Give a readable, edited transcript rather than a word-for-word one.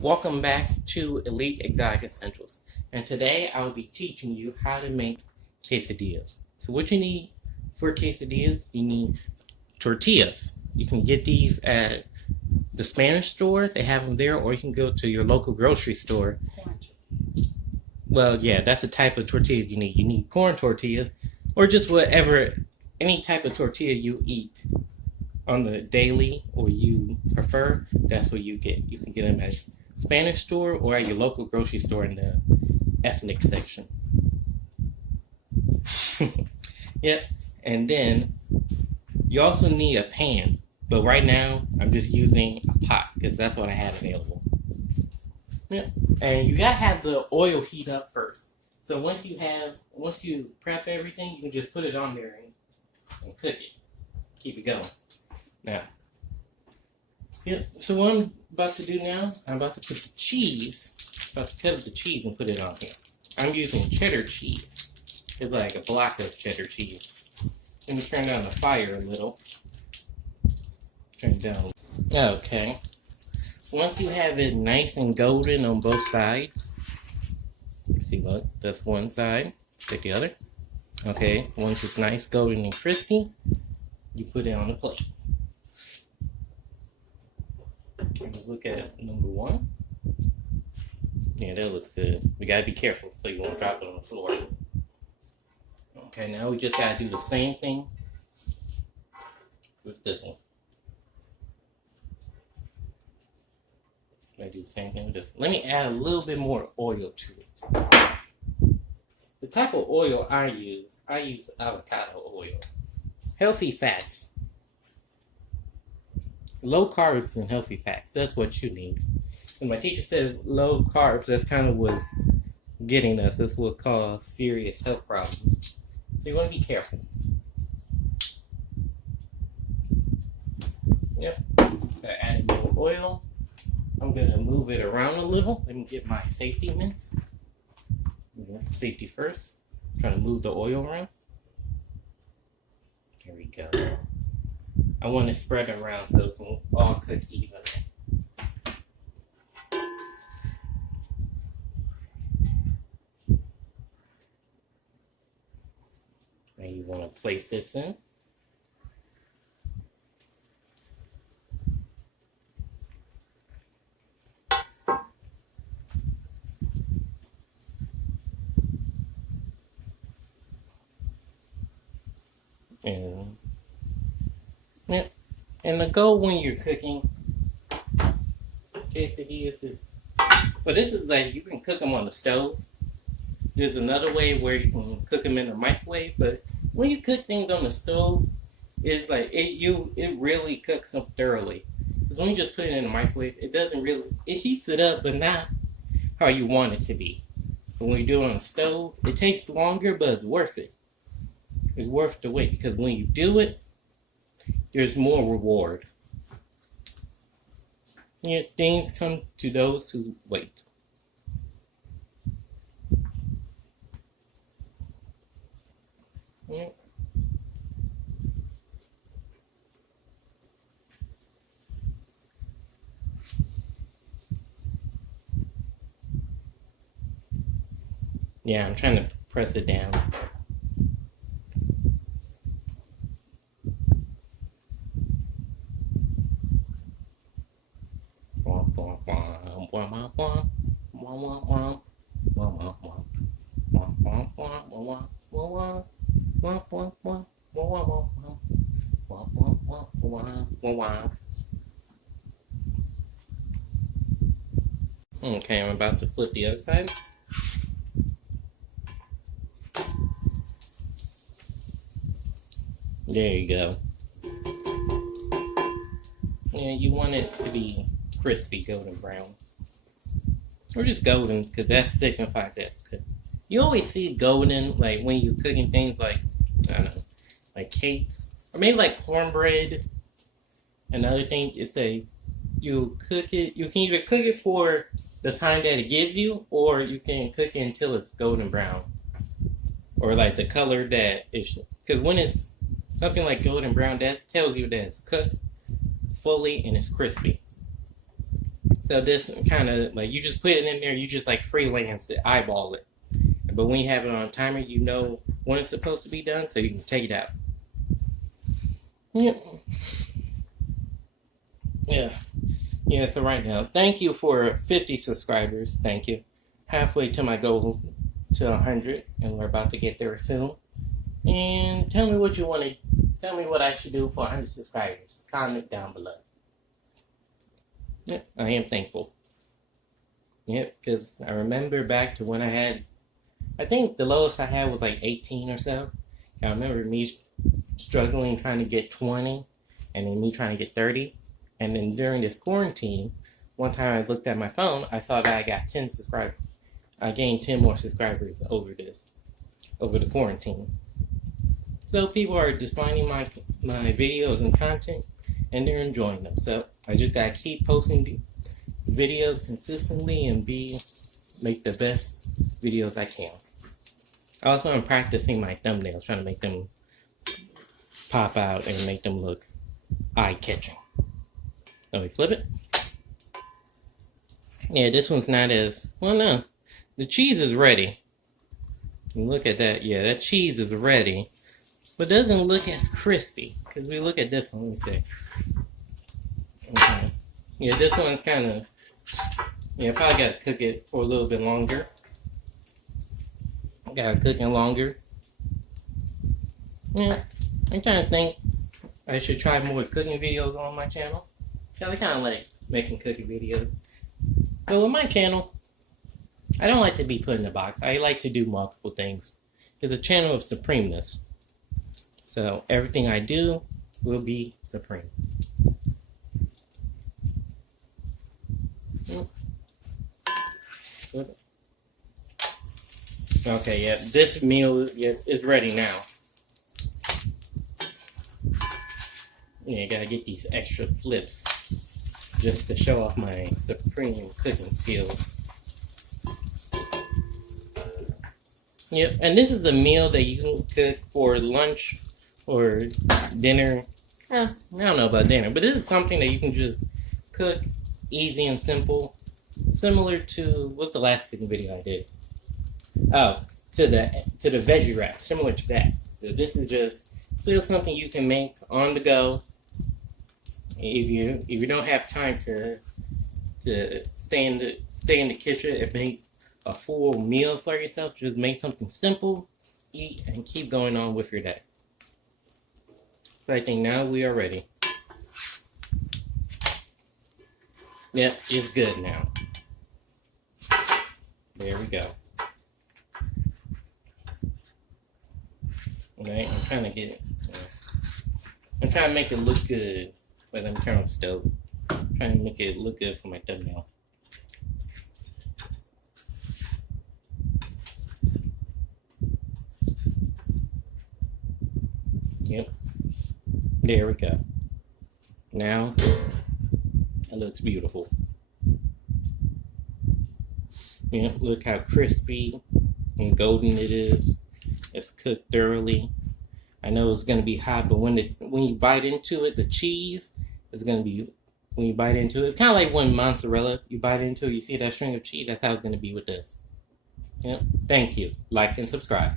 Welcome back to Elite Exotic Essentials, and today I will be teaching you how to make quesadillas. So what you need for quesadillas, you need tortillas. You can get these at the Spanish store, they have them there, or you can go to your local grocery store. Well, yeah, that's the type of tortillas you need. You need corn tortillas, or just whatever, any type of tortilla you eat on the daily or you prefer, that's what you get. You can get them at Spanish store or at your local grocery store in the ethnic section. Yep. And then you also need a pan, but right now I'm just using a pot because that's what I have available. Yep. And you gotta have the oil heat up first. So once you prep everything, you can just put it on there and cook it. Keep it going. Now, so what I'm about to do now, I'm about to put the cheese, about to cut up the cheese and put it on here. I'm using cheddar cheese. It's like a block of cheddar cheese. Let me turn down the fire a little. Turn it down. Okay. Once you have it nice and golden on both sides, see, look, that's one side, take the other. Okay, once it's nice, golden, and crispy, you put it on the plate. Let's look at number one. Yeah, that looks good. We gotta be careful so you won't drop it on the floor. Okay, now we just gotta do the same thing with this one. I do the same thing with this. Let me add a little bit more oil to it. The type of oil I use avocado oil. Healthy fats. Low carbs and healthy fats. That's what you need. And my teacher said low carbs, that's kind of what's getting us. That's what causes serious health problems. So you want to be careful. Yep. Adding more oil. I'm going to move it around a little. Let me get my safety mints. Safety first. Trying to move the oil around. There we go. I want to spread it around so it can all cook evenly. And you want to place this in. And the goal when you're cooking quesadillas is, well, this is like you can cook them on the stove. There's another way where you can cook them in the microwave, but when you cook things on the stove, it's like it really cooks them thoroughly. Because when you just put it in the microwave, it heats it up, but not how you want it to be. But when you do it on the stove, it takes longer, but it's worth it. It's worth the wait because when you do it, there's more reward. Yeah, things come to those who wait. Yeah. Yeah, I'm trying to press it down. Okay, I'm about to flip the other side. There you go. Yeah, you want it to be crispy, golden brown. Or just golden, because that signifies that's good. You always see golden, like when you're cooking things like, I don't know, like cakes. Or maybe like cornbread. Another thing is that you cook it, you can either cook it for the time that it gives you, or you can cook it until it's golden brown. Or like the color that it's, because when it's something like golden brown, that tells you that it's cooked fully and it's crispy. So this kind of like you just put it in there, you just like freelance it, eyeball it. But when you have it on a timer, you know when it's supposed to be done, so you can take it out. Yep. Yeah. So right now, thank you for 50 subscribers. Thank you. Halfway to my goal to 100, and we're about to get there soon. And tell me what you want to. Tell me what I should do for 100 subscribers. Comment down below. Yep, I am thankful. Yep, because I remember back to when I think the lowest I had was like 18 or so. I remember me struggling trying to get 20, and then me trying to get 30. And then during this quarantine, one time I looked at my phone, I saw that I got 10 subscribers. I gained 10 more subscribers over the quarantine. So people are just finding my videos and content, and they're enjoying them. So I just gotta keep posting the videos consistently and make the best videos I can. Also, I'm practicing my thumbnails, trying to make them pop out and make them look eye-catching. Let me flip it. Yeah, this one's not as well. No, the cheese is ready. Look at that. Yeah, that cheese is ready, but doesn't look as crispy. Because we look at this one. Let me see. Okay. Yeah, this one's kind of. Yeah, probably got to cook it for a little bit longer. Got to cook it longer. Yeah, I'm trying to think. I should try more cooking videos on my channel. I kind of like making cooking videos. But with my channel, I don't like to be put in a box. I like to do multiple things. It's a channel of supremeness. So everything I do will be supreme. Okay, yeah, this meal is ready now. Yeah, gotta get these extra flips just to show off my supreme cooking skills. Yep, and this is a meal that you can cook for lunch or dinner. I don't know about dinner, but this is something that you can just cook easy and simple. Similar to, what's the last cooking video I did? Oh, to the veggie wrap, similar to that. So this is just still something you can make on the go. If you don't have time to stay in the kitchen and make a full meal for yourself, just make something simple, eat, and keep going on with your day. So I think now we are ready. Yep, it's good now. There we go. Alright, I'm trying to make it look good. But I'm turning on the stove. Trying to make it look good for my thumbnail. Yep. There we go. Now, it looks beautiful. Yep, look how crispy and golden it is. It's cooked thoroughly. I know it's going to be hot, but when you bite into it, the cheese is going to be, when you bite into it, it's kind of like when mozzarella, you bite into it, you see that string of cheese, that's how it's going to be with this. Yep. Thank you. Like and subscribe.